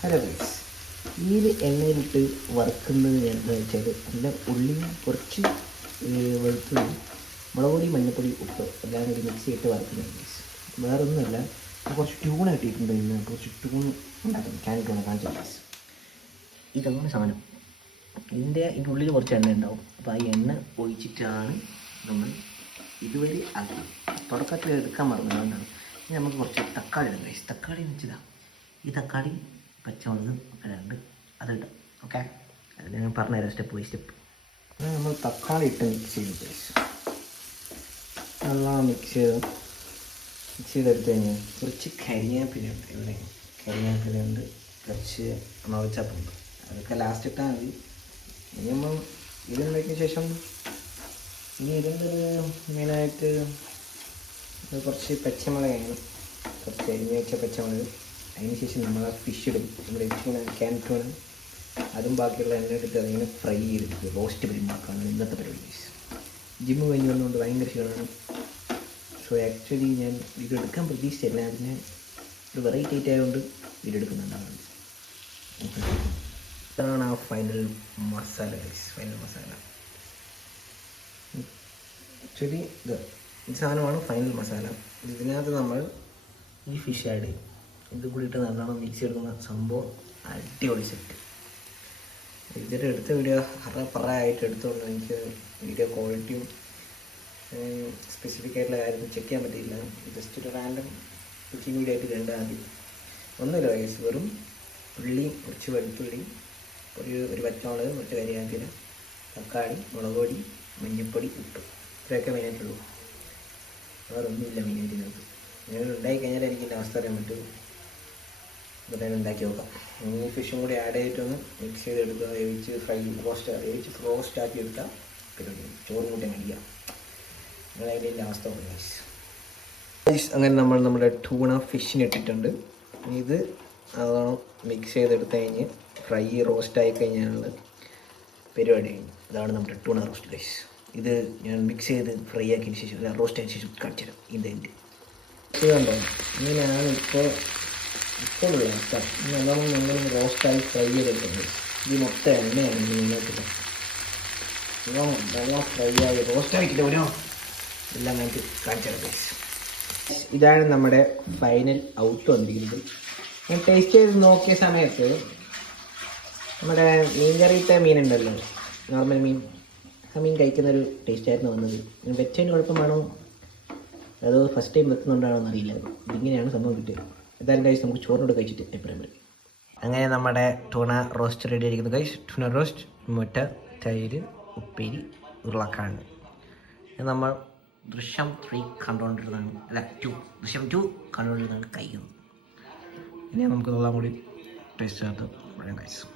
Hello guys, ഈ എണ്ണയിലിട്ട് വറുക്കുന്നത് എന്താ വെച്ചാൽ നല്ല ഉള്ളിയും കുറച്ച് വെളുത്തുള്ളി, മുളക് പൊടി, മഞ്ഞൾപ്പൊടി, ഉപ്പ് എല്ലാം കൂടി മിക്സ് ചെയ്തിട്ട് വറുക്കുന്നത് ഗൈസ്. വേറൊന്നുമല്ല, കുറച്ച് ട്യൂൺ കിട്ടിയിട്ടുണ്ട്. ഇന്ന് കുറച്ച് ട്യൂൺ ഉണ്ടാക്കുന്നത് കാണിക്കണം കാണിച്ച ഗൈസ്. ഇതാണ് സാധനം. ഇതിൻ്റെ ഉള്ളിൽ കുറച്ച് എണ്ണ ഉണ്ടാവും. അപ്പോൾ ആ എണ്ണ ഒഴിച്ചിട്ടാണ് നമ്മൾ ഇതുവരെ ആക്കി. തുടക്കത്തിൽ എടുക്കാൻ മറന്നതുകൊണ്ടാണ്. ഇനി നമുക്ക് കുറച്ച് തക്കാളി ഇടാം ഗൈസ്. തക്കാളി എന്ന് വെച്ചതാണ്, ഈ തക്കാളി പച്ചമുളക് രണ്ട് അതിടാം. ഓക്കെ, അത് ഞാൻ പറഞ്ഞുതരാം സ്റ്റെപ്പ് ബൈ സ്റ്റെപ്പ്. നമ്മൾ തക്കാളി ഇട്ട് മിക്സ് ചെയ്ത് ഗൈസ്. നല്ലോണം മിക്സ് ചെയ്തെടുത്ത് കഴിഞ്ഞാൽ കുറച്ച് കരിവേപ്പിലുണ്ട്. ഇവിടെ കരിവേപ്പിലുണ്ട്, കുറച്ച് മുളകച്ചപ്പുണ്ട്. അതൊക്കെ ലാസ്റ്റ് ഇട്ടാൽ മതി. ഇനി നമ്മൾ ഇതുണ്ടാക്കിയ ശേഷം ഇനി ഇതിൻ്റെ മെയിനായിട്ട് കുറച്ച് പച്ചമുളകാണ്, കുറച്ച് അരിഞ്ഞ് വെച്ച പച്ചമുളക്. അതിന് ശേഷം നമ്മൾ ആ ഫിഷ് ഇടും. നമ്മുടെ ക്യാൻ ട്യൂൺ, അതും ബാക്കിയുള്ള എണ്ണ എടുത്ത് അതിങ്ങനെ ഫ്രൈ ചെയ്തെടുക്കുക. റോസ്റ്റ് പരിമാക്കാണ് ഇന്നത്തെ പരിപാടി. ജിമ്മ് കഴിഞ്ഞ് വന്നുകൊണ്ട് ഭയങ്കര ക്ഷീണമാണ്. സോ ആക്ച്വലി ഞാൻ വീഡിയോ എടുക്കാൻ പ്രതീക്ഷിച്ചില്ല. അതിന് ഒരു വെറൈറ്റി ആയിട്ട് ആയതുകൊണ്ട് വീഡിയോ എടുക്കുന്നുണ്ടാണ്. ഇതാണ് ആ final masala guys. Final masala actually ഇത് സാധനമാണ് ഫൈനൽ മസാല. ഇതിനകത്ത് നമ്മൾ ഈ ഫിഷ് ആഡ് ചെയ്യും. ഇത് കൂടിയിട്ട് നല്ലോണം മിക്സ് എടുക്കുന്ന സംഭവം അടിപൊളി സെറ്റ്. ഇതിൻ്റെ എടുത്ത വീഡിയോ ആയിട്ട് എടുത്തുകൊണ്ട് എനിക്ക് വീഡിയോ ക്വാളിറ്റിയും സ്പെസിഫിക് ആയിട്ടുള്ള കാര്യത്തിൽ ചെക്ക് ചെയ്യാൻ പറ്റിയില്ല. ജസ്റ്റ് ഒരു റാൻഡം കുക്കിംഗ് വീഡിയോ ആയിട്ട് കണ്ടാൽ മതി. ഒന്നുമില്ല ഗൈസ്, വെറും ഉള്ളി, കുറച്ച് വെളുത്തുള്ളി, ഒരു പച്ചമുളക്, കുറച്ച് കരിവേപ്പില, തക്കാളി, മുളക് പൊടി, മഞ്ഞൾപ്പൊടി, ഉപ്പ്, ഇത്രയൊക്കെ മെയിനായിട്ടുള്ളൂ. വേറെ ഒന്നുമില്ല മെയിനായിട്ട്. ഞാൻ ഉണ്ടാക്കി കഴിഞ്ഞാൽ എനിക്ക് എൻ്റെ അവസ്ഥ അറിയാൻ പറ്റും. അപ്പോൾ ഞാൻ ഉണ്ടാക്കി നോക്കാം. ഈ ഫിഷും കൂടി ആഡ് ചെയ്തിട്ടൊന്ന് മിക്സ് ചെയ്തെടുക്കുക. വേവിച്ച് റോസ്റ്റ് ആക്കി എടുത്താൽ പിന്നെ ചോറും കൂട്ടി മേടിക്കാം. അങ്ങനെ അതിൻ്റെ അവസ്ഥ പറയാം. അങ്ങനെ നമ്മൾ നമ്മുടെ ടൂണ ഫിഷിന് ഇട്ടിട്ടുണ്ട്. ഇത് അതാണ് മിക്സ് ചെയ്തെടുത്ത് കഴിഞ്ഞ് ഫ്രൈ റോസ്റ്റ് ആയി കഴിഞ്ഞാലുള്ള പരിപാടി. ഇതാണ് നമ്മുടെ ടൂണ റോസ്റ്റ് ഗൈസ്. ഇത് ഞാൻ മിക്സ് ചെയ്ത് ഫ്രൈ ആക്കിയതിന് ശേഷം റോസ്റ്റ് ആക്കിയ ശേഷം കാണിച്ചു തരാം. ഇതിൻ്റെ ഇത് കണ്ടോ, ഇങ്ങനെയാണ് ഇപ്പോഴുള്ള അവസ്ഥ. നല്ലോണം നമ്മൾ റോസ്റ്റായി ഫ്രൈ ചെയ്തെടുക്കുന്നത്. ഇത് മൊത്തം എണ്ണയാണ് ഇതിനകത്തില്ല. നല്ലോണം ഫ്രൈ ആയി റോസ്റ്റാക്കിയിട്ട് ഓരോ എല്ലാം നമുക്ക് കാണിച്ചു തരാം ഗൈസ്. ഇതാണ് നമ്മുടെ ഫൈനൽ ഔട്ട് വന്നിരിക്കുന്നത്. ഞാൻ ടേസ്റ്റ് ചെയ്ത് നോക്കിയ സമയത്ത് നമ്മുടെ മീൻ കറിയിട്ട മീനുണ്ടല്ലോ, നോർമൽ മീൻ, ആ മീൻ കഴിക്കുന്നൊരു ടേസ്റ്റായിരുന്നു വന്നത്. വെച്ചതിന് കുഴപ്പമാണോ അതോ ഫസ്റ്റ് ടൈം വെക്കുന്നുണ്ടാണോ എന്നറിയില്ല. ഇതിങ്ങനെയാണ് സംഭവം കിട്ടിയത്. എന്തായാലും കഴിച്ച് നമുക്ക് ചോറിനോട് കഴിച്ചിട്ട് എപ്പോഴും പറയും. അങ്ങനെ നമ്മുടെ ടൂണ റോസ്റ്റ് റെഡി ആയിരിക്കുന്നു കഴിച്ച്. ടൂണ റോസ്റ്റ്, മുട്ട, തൈര്, ഉപ്പേരി, ഉരുളക്കിഴങ്ങ്. നമ്മൾ ദൃശ്യം 3 കണ്ടുകൊണ്ടിരുന്നതാണ്, അല്ല 2, ദൃശ്യം 2 കണ്ടുകൊണ്ടിരുന്നതാണ് കഴിക്കുന്നത്. ഇനി നമുക്ക് എല്ലാം കൂടി ടേസ്റ്റ് ചെയ്ത് പറയാം കഴിച്ചു.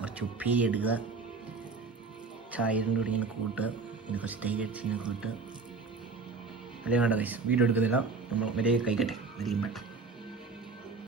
കുറച്ച് ഉപ്പേരി എടുക്കുക, ചായൻ്റെ കൂടി ഇങ്ങനെ കൂട്ടുക, പിന്നെ കുറച്ച് തൈര് അടിച്ച് ഇങ്ങനെ കൂട്ടുക. അതേ വേണ്ട കഴിച്ച് വീഡിയോ എടുക്കുന്നില്ല, നമ്മൾ വരെ കഴിക്കട്ടെ. വരെയും വേണ്ട.